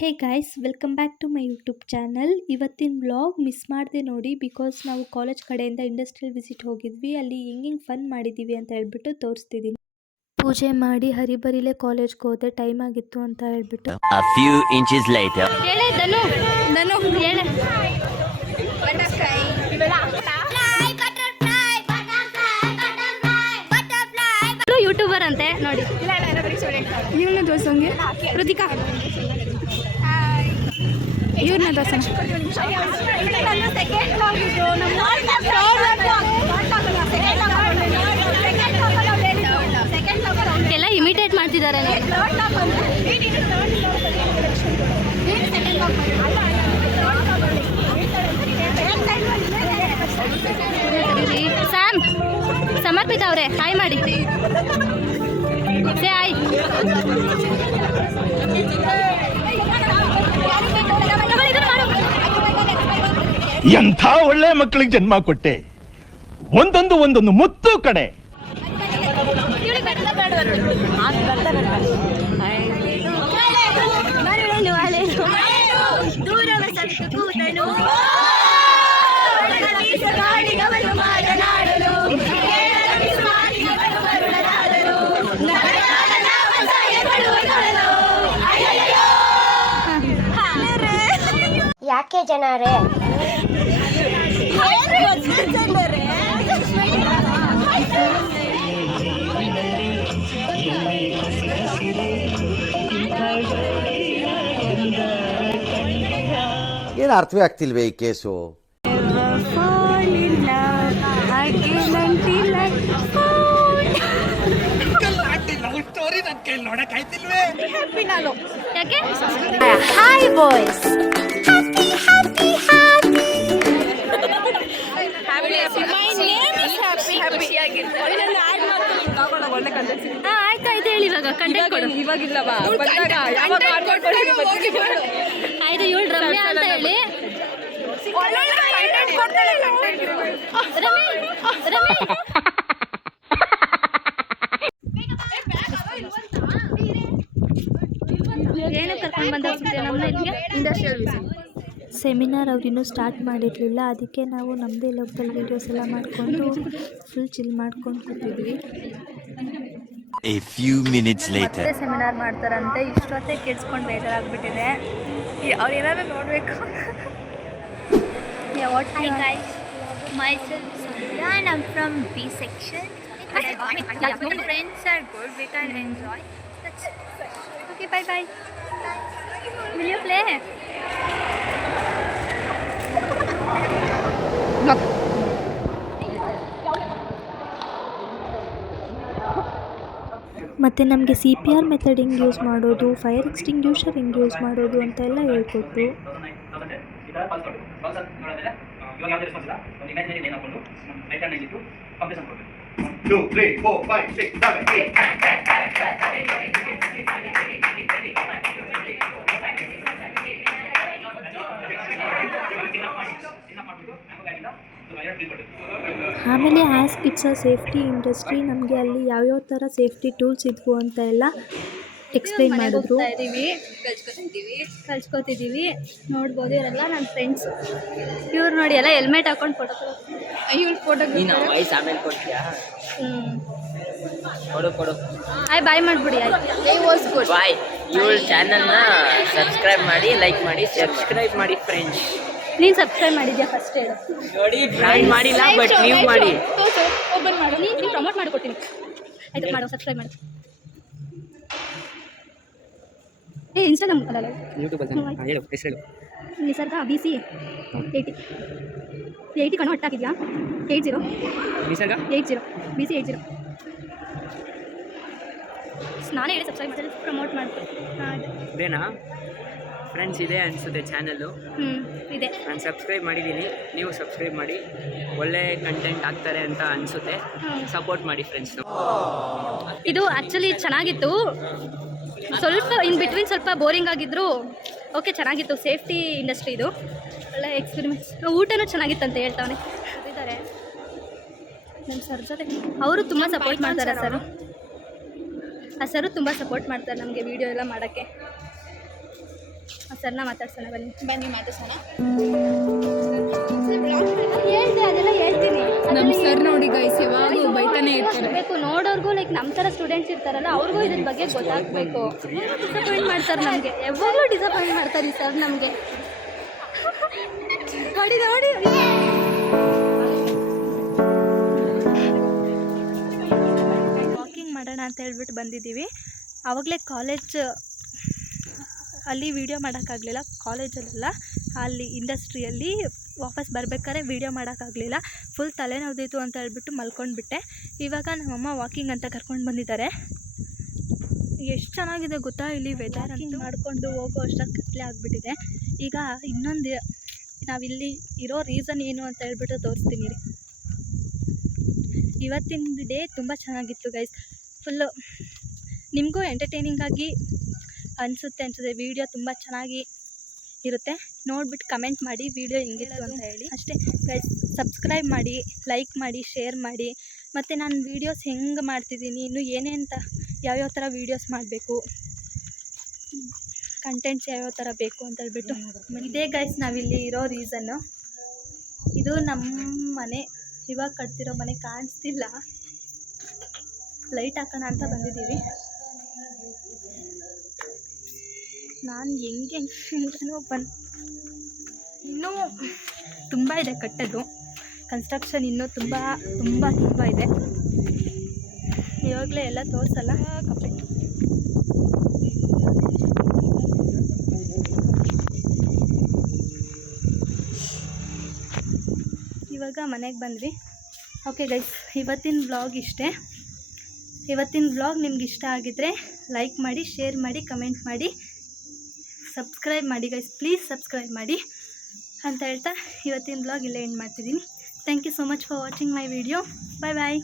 Hey guys, welcome back to my YouTube channel. ಇವತ್ತಿನ vlog miss ಮಾಡಿದೆ ನೋಡಿ. Because ನಾವು ಕಾಲೇಜ್ ಕಡೆಯಿಂದ ಇಂಡಸ್ಟ್ರಿಯಲ್ ವಿಸಿಟ್ ಹೋಗಿದ್ವಿ. ಅಲ್ಲಿ ಹೆಂಗೆ ಫನ್ ಮಾಡಿದ್ದೀವಿ ಅಂತ ಹೇಳ್ಬಿಟ್ಟು ತೋರಿಸ್ತಿದ್ದೀನಿ. ಪೂಜೆ ಮಾಡಿ ಹರಿಬರಿಲೆ ಕಾಲೇಜ್ಗೆ ಹೋದೆ. ಟೈಮ್ ಆಗಿತ್ತು ಅಂತ ಹೇಳ್ಬಿಟ್ಟು A few inches later. YouTuber ಅಂತೆ ನೋಡಿ. ಇವ್ರನ್ನ ತೋರ್ಸಂಗೆ ಕೃತಿಕಾ, ಇವ್ರನ್ನ ತೋರ್ಸಂಗೆ. ಎಲ್ಲ ಇಮಿಟೇಟ್ ಮಾಡ್ತಿದ್ದಾರೆ. ಸ್ಯಾಮ್, ಸಮರ್ಪಿತ ಅವರೇ ಹಾಯ್ ಮಾಡಿ. Say hi. ಎಂಥ ಒಳ್ಳೆ ಮಕ್ಕಳಿಗೆ ಜನ್ಮ ಕೊಟ್ಟೆ. ಒಂದೊಂದು ಮುತ್ತು ಕಡೆ. ಯಾಕೆ ಜನರೇ ಏನು ಅರ್ಥವೇ ಆಗ್ತಿಲ್ವೇ ಈ ಕೇಸು? ಹಾಯ್ ಬಾಯ್ಸ್, ಆಯ್ತಾಯ್ತು ಹೇಳಿ. ಇವಾಗ ಕಂಟೆಂಟ್ ಕೊಡು. ಆಯ್ತು, ಇವಳು ರಮ್ಯಾ ಅಂತ ಹೇಳಿ. ಏನು ಕರ್ಕೊಂಡು ಬಂದ ನಮ್ಮ ಇಲ್ಲಿಗೆ ಇಂಡಸ್ಟ್ರಿಯಲ್ ವಿಸಿಟ್. ಸೆಮಿನಾರ್ ಅವ್ರಿನ್ನೂ ಸ್ಟಾರ್ಟ್ ಮಾಡಿರಲಿಲ್ಲ. ಅದಕ್ಕೆ ನಾವು ನಮ್ಮದೇ ಲೋಕಲ್ ವೀಡಿಯೋಸ್ ಎಲ್ಲ ಮಾಡಿಕೊಂಡು ಫುಲ್ ಚಿಲ್ ಮಾಡ್ಕೊಂಡು ಕೂತಿದ್ವಿ. A few minutes later. Seminar ಮಾಡ್ತಾರಂತೆ. ಇಷ್ಟೊತ್ತೇ ಕೆಡ್ಸ್ಕೊಂಡು ಬೇಜಾರಾಗ್ಬಿಟ್ಟಿದೆ. ಅವ್ರು ಏನಾದ್ರು ನೋಡಬೇಕು. Hi guys, myself Sandhya and I'm from B section. My friends are good, we can enjoy. That's it. Okay, bye bye. Will you play? ಮತ್ತು ನಮಗೆ CPR method ಹೆಂಗೆ use ಮಾಡೋದು, fire ಎಕ್ಸ್ಟಿಂಗ್ಯೂಷರ್ ಹೆಂಗೆ use ಮಾಡೋದು ಅಂತೆಲ್ಲ ಹೇಳ್ಕೊಟ್ರು. ಆಮೇಲೆ as it's a safety industry, ನಮಗೆ ಅಲ್ಲಿ ಯಾವ್ಯಾವ ಥರ ಸೇಫ್ಟಿ ಟೂಲ್ಸ್ ಇದ್ವು ಅಂತ ಎಲ್ಲ ಎಕ್ಸ್ಪ್ಲೈನ್ ಮಾಡಿದ್ರು. ಕಲ್ಸ್ಕೊತಿದ್ದೀವಿ. ನೋಡ್ಬೋದು, ಇವರೆಲ್ಲ ನನ್ನ ಫ್ರೆಂಡ್ಸ್. ಇವ್ರು ನೋಡಿ ಎಲ್ಲ ಹೆಲ್ಮೆಟ್ ಹಾಕೊಂಡು ಫೋಟೋ ಆಯ್ ಬಾಯ್ ಮಾಡಿಬಿಡಿ. ಆಯ್ತು, ಬಾಯ್. ಇವಳ ಚಾನಲ್ನ ಸಬ್ಸ್ಕ್ರೈಬ್ ಮಾಡಿ, ಲೈಕ್ ಮಾಡಿ, ಸಬ್ಸ್ಕ್ರೈಬ್ ಮಾಡಿ ಫ್ರೆಂಡ್ಸ್. ನೀನು ಸಬ್ಸ್ಕ್ರೈಬ್ ಮಾಡಿದ್ಯಾ ಫಸ್ಟ್ ಹೇಳು. ನೋಡಿ, ನಾನು ಮಾಡಿಲ್ಲ, ಬಟ್ ನೀವು ಮಾಡಿ. ನೀನು ಪ್ರಮೋಟ್ ಮಾಡಿಕೊಡ್ತೀನಿ. ಆಯ್ತು, ಮಾಡು, ಸಬ್ಸ್ಕ್ರೈಬ್ ಮಾಡು. ಇನ್ಸ್ಟಾಗ್ರಾಮ್ ಅಲ್ಲ, ಹೇಳು ಹೆಸರು. ನಿಸರ್ಗ BC 80 ಕಣ್ಣು ಹೊಟ್ಟಾಕಿದ್ಯಾ? 80 ನಿಸರ್ಗ 80 BC 80. ನಾನೇ ಹೇಳಿ ಸಬ್ಸ್ಕ್ರೈಬ್ ಮಾಡಿ ಪ್ರಮೋಟ್ ಮಾಡ್ತೀನಿ. ಇದೇನಾ ಫ್ರೆಂಡ್ಸ್? ಇದೆ ಅನಿಸುತ್ತೆ ಚಾನಲ್ಲು. ಇದೆ. ನಾನು ಸಬ್ಸ್ಕ್ರೈಬ್ ಮಾಡಿದ್ದೀನಿ, ನೀವು ಸಬ್ಸ್ಕ್ರೈಬ್ ಮಾಡಿ. ಒಳ್ಳೆ ಕಂಟೆಂಟ್ ಆಗ್ತಾರೆ ಅಂತ ಅನಿಸುತ್ತೆ. ಸಪೋರ್ಟ್ ಮಾಡಿ ಫ್ರೆಂಡ್ಸ್. ಇದು ಆ್ಯಕ್ಚುಲಿ ಚೆನ್ನಾಗಿತ್ತು. ಸ್ವಲ್ಪ ಇನ್ ಬಿಟ್ವೀನ್ ಸ್ವಲ್ಪ ಬೋರಿಂಗ್ ಆಗಿದ್ರು. ಓಕೆ, ಚೆನ್ನಾಗಿತ್ತು. ಸೇಫ್ಟಿ ಇಂಡಸ್ಟ್ರಿ ಇದು. ಒಳ್ಳೆ ಎಕ್ಸ್ಪೀರಿಮೆಂಟ್ಸ್. ಊಟನೂ ಚೆನ್ನಾಗಿತ್ತಂತ ಹೇಳ್ತಾವನೆ ಇದ್ದಾರೆ ನಮ್ಮ ಸರ್ ಜೊತೆ. ಅವರು ತುಂಬ ಸಪೋರ್ಟ್ ಮಾಡ್ತಾರೆ ಸರ್. ಆ ಸರು ತುಂಬ ಸಪೋರ್ಟ್ ಮಾಡ್ತಾರೆ ನಮಗೆ ವೀಡಿಯೋ ಎಲ್ಲ ಮಾಡೋಕ್ಕೆ. ಸರ್ನ ಮಾತಾಡ್ಸೋಣ ಬನ್ನಿ. ಬನ್ನಿ ಮಾತಾಡ್ಸೋಣ. ಹೇಳ್ದೆ ಅದೆಲ್ಲ ಹೇಳ್ತೀನಿ. ನಮ್ಮ ಸರ್ ನೋಡಿ ಗೈಸ್ ಯಾವಾಗಲೂ ಬೈತಾನೆ ಇರ್ತಾರೆ. ಬೇಕು ನೋಡೋರ್ಗೂ ಲೈಕ್ ನಮ್ಮ ಥರ ಸ್ಟೂಡೆಂಟ್ಸ್ ಇರ್ತಾರಲ್ಲ ಅವ್ರಿಗೂ ಇದ್ರ ಬಗ್ಗೆ ಗೊತ್ತಾಗಬೇಕು. ಡಿಸಪಾಯಿಂಟ್ ಮಾಡ್ತಾರೆ ನಮಗೆ, ಯಾವಾಗಲೂ ಡಿಸಪಾಯಿಂಟ್ ಮಾಡ್ತಾರೆ ಈ ಸರ್ ನಮಗೆ. ನೋಡಿ ನೋಡಿ ವಾಕಿಂಗ್ ಮಾಡೋಣ ಅಂತ ಹೇಳ್ಬಿಟ್ಟು ಬಂದಿದ್ದೀವಿ. ಆವಾಗಲೇ ಕಾಲೇಜ್ ಅಲ್ಲಿ ವೀಡಿಯೋ ಮಾಡೋಕ್ಕಾಗಲಿಲ್ಲ, ಕಾಲೇಜಲ್ಲೆಲ್ಲ ಅಲ್ಲಿ ಇಂಡಸ್ಟ್ರಿಯಲ್ಲಿ ವಾಪಸ್ ಬರಬೇಕಾದ್ರೆ ವೀಡಿಯೋ ಮಾಡೋಕ್ಕಾಗಲಿಲ್ಲ. ಫುಲ್ ತಲೆನೋದಿತ್ತು ಅಂತ ಹೇಳ್ಬಿಟ್ಟು ಮಲ್ಕೊಂಡ್ಬಿಟ್ಟೆ. ಇವಾಗ ನಮ್ಮಮ್ಮ ವಾಕಿಂಗ್ ಅಂತ ಕರ್ಕೊಂಡು ಬಂದಿದ್ದಾರೆ. ಎಷ್ಟು ಚೆನ್ನಾಗಿದೆ ಗೊತ್ತಾ ಇಲ್ಲಿ ವೆದರ್ ಅಂತ. ಮಾಡಿಕೊಂಡು ಹೋಗೋ ಅಷ್ಟೊಂದು ಕತ್ಲೆ ಆಗಿಬಿಟ್ಟಿದೆ. ಈಗ ಇನ್ನೊಂದು ನಾವಿಲ್ಲಿ ಇರೋ ರೀಸನ್ ಏನು ಅಂತ ಹೇಳ್ಬಿಟ್ಟು ತೋರಿಸ್ತೀನಿ ರೀ. ಇವತ್ತಿನ ಡೇ ತುಂಬ ಚೆನ್ನಾಗಿತ್ತು ಗೈಸ್. ಫುಲ್ಲು ನಿಮಗೂ ಎಂಟರ್ಟೈನಿಂಗಾಗಿ ಅನಿಸುತ್ತೆ ವೀಡಿಯೋ ತುಂಬ ಚೆನ್ನಾಗಿ ಇರುತ್ತೆ. ನೋಡಿಬಿಟ್ಟು ಕಮೆಂಟ್ ಮಾಡಿ ವೀಡಿಯೋ ಹೆಂಗಿತ್ತು ಅಂತ ಹೇಳಿ ಅಷ್ಟೇ ಗೈಸ್. ಸಬ್ಸ್ಕ್ರೈಬ್ ಮಾಡಿ, ಲೈಕ್ ಮಾಡಿ, ಶೇರ್ ಮಾಡಿ. ಮತ್ತು ನಾನು ವೀಡಿಯೋಸ್ ಹೆಂಗೆ ಮಾಡ್ತಿದ್ದೀನಿ, ಇನ್ನು ಏನೇಂತ ಯಾವ್ಯಾವ ಥರ ವೀಡಿಯೋಸ್ ಮಾಡಬೇಕು, ಕಂಟೆಂಟ್ಸ್ ಯಾವ್ಯಾವ ಥರ ಬೇಕು ಅಂತ ಹೇಳ್ಬಿಟ್ಟು. ಇದೇ ಗೈಸ್ ನಾವಿಲ್ಲಿ ಇರೋ ರೀಸನ್ನು. ಇದು ನಮ್ಮ ಮನೆ, ಇವಾಗ ಕಟ್ತಿರೋ ಮನೆ. ಕಾಣಿಸ್ತಿಲ್ಲ, ಲೈಟ್ ಹಾಕೋಣ ಅಂತ ಬಂದಿದ್ದೀವಿ. ನಾನು ಹೆಂಗೇನೋ ಇನ್ನೂ ತುಂಬ ಇದೆ ಕಟ್ಟೋದು. ಕನ್ಸ್ಟ್ರಕ್ಷನ್ ಇನ್ನೂ ತುಂಬ ಇದೆ. ಇವಾಗಲೇ ಎಲ್ಲ ತೋರಿಸಲ್ಲ. ಕಂಪ್ಲೀಟ್ ಇವಾಗ ಮನೆಗೆ ಬಂದ್ವಿ. ಓಕೆ ಗೈಸ್, ಇವತ್ತಿನ ವ್ಲಾಗ್ ಇಷ್ಟೇ. ಇವತ್ತಿನ ವ್ಲಾಗ್ ನಿಮ್ಗೆ ಇಷ್ಟ ಆಗಿದ್ದರೆ ಲೈಕ್ ಮಾಡಿ, ಶೇರ್ ಮಾಡಿ, ಕಮೆಂಟ್ ಮಾಡಿ, ಸಬ್ಸ್ಕ್ರೈಬ್ ಮಾಡಿ ಗೈಸ್. ಪ್ಲೀಸ್ ಸಬ್ಸ್ಕ್ರೈಬ್ ಮಾಡಿ ಅಂತ ಹೇಳ್ತಾ ಇವತ್ತಿನ ವ್ಲಾಗ್ ಇಲ್ಲೇ ಎಂಡ್ ಮಾಡ್ತಿದ್ದೀನಿ. Thank you so much for watching my video. Bye bye.